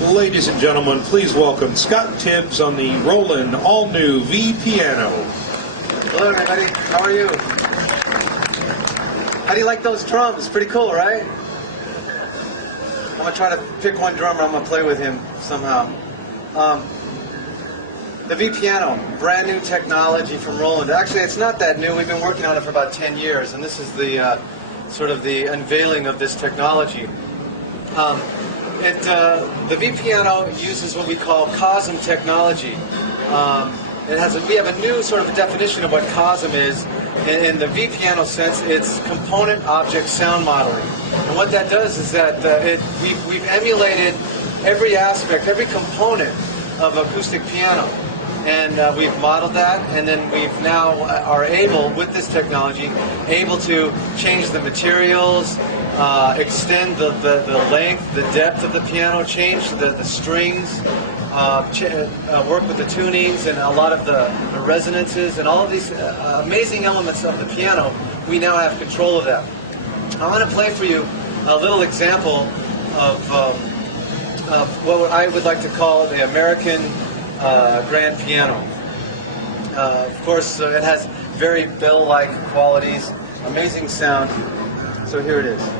Ladies and gentlemen, please welcome Scott Tibbs on the Roland all-new V piano. Hello everybody, how are you? How do you like those drums? Pretty cool, right? I'm going to try to pick one drummer, I'm going to play with him somehow. The V piano, brand new technology from Roland. Actually, it's not that new, we've been working on it for about 10 years, and this is the sort of the unveiling of this technology. The V piano uses what we call COSM technology. We have a new sort of definition of what COSM is. In the V piano sense, it's component object sound modeling. And what that does is that we've emulated every aspect, every component of acoustic piano. And we've modeled that, and then we've now are able, with this technology, able to change the materials, extend the length, the depth of the piano, change the strings, work with the tunings and a lot of the resonances and all of these amazing elements of the piano. We now have control of that. I want to play for you a little example of what I would like to call the American grand piano. Of course, it has very bell-like qualities, amazing sound. So here it is.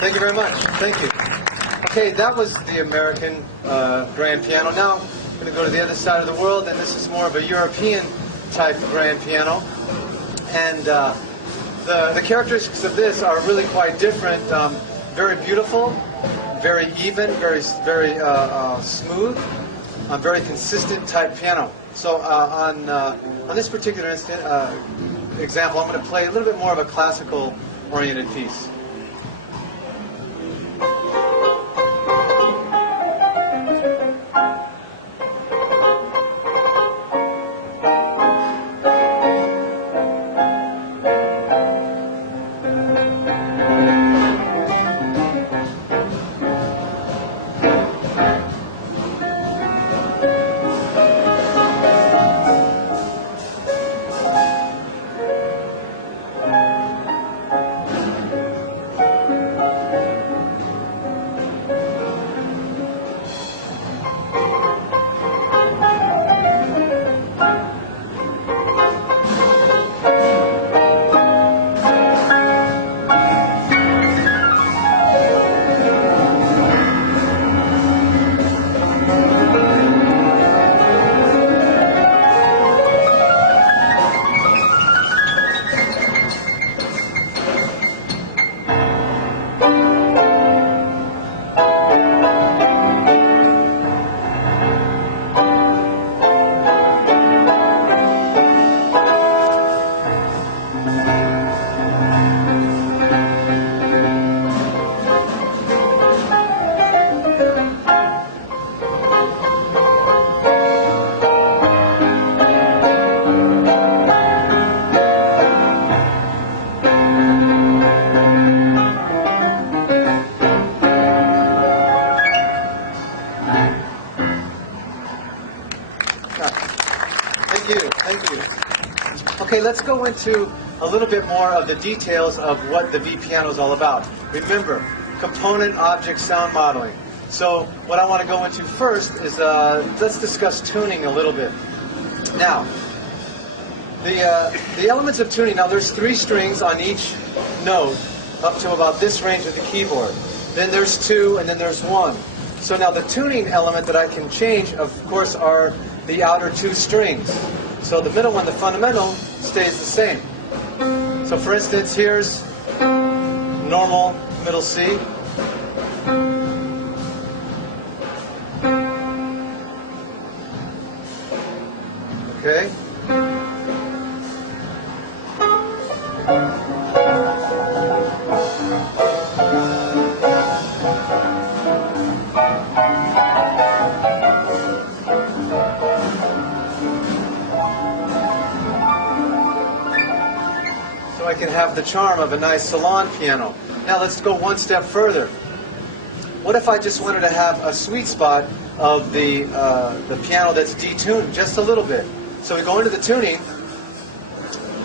Thank you very much. Thank you. Okay, that was the American grand piano. Now I'm going to go to the other side of the world, and this is more of a European type grand piano. And the characteristics of this are really quite different. Very beautiful, very even, very smooth, very consistent type piano. So on this particular example, I'm going to play a little bit more of a classical oriented piece. Thank you. Okay, let's go into a little bit more of the details of what the V piano is all about. Remember, component object sound modeling. So what I want to go into first is let's discuss tuning a little bit. Now, the elements of tuning. Now, there's 3 strings on each note up to about this range of the keyboard. Then there's 2, and then there's 1. So now the tuning element that I can change, of course, are the outer 2 strings. So the middle one, the fundamental, stays the same. So for instance, here's normal middle C. Okay. So I can have the charm of a nice salon piano. Now let's go one step further. What if I just wanted to have a sweet spot of the piano that's detuned just a little bit? So we go into the tuning.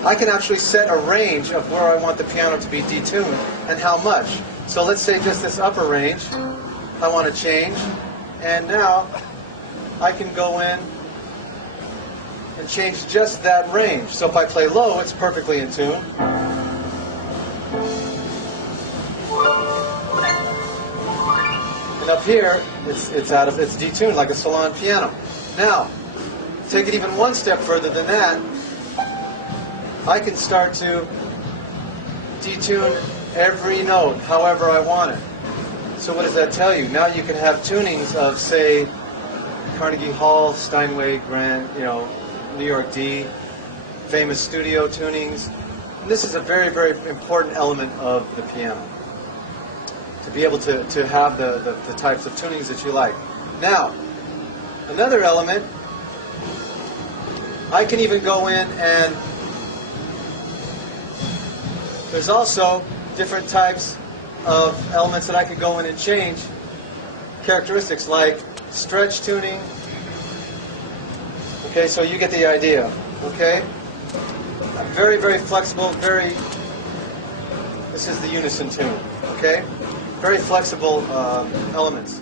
I can actually set a range of where I want the piano to be detuned and how much. So let's say just this upper range I want to change. And now I can go in and change just that range. So if I play low, it's perfectly in tune. And up here, it's detuned like a salon piano. Now, take it even one step further than that. I can start to detune every note however I want it. So what does that tell you? Now you can have tunings of, say, Carnegie Hall, Steinway, Grand, New York D, famous studio tunings. And this is a very, very important element of the piano, to be able to have the types of tunings that you like. Now, another element, I can even go in and there's also different types of elements that I could go in and change characteristics like stretch tuning. Okay, so you get the idea. Okay? Very, very flexible, this is the unison tune. Okay? Very flexible elements.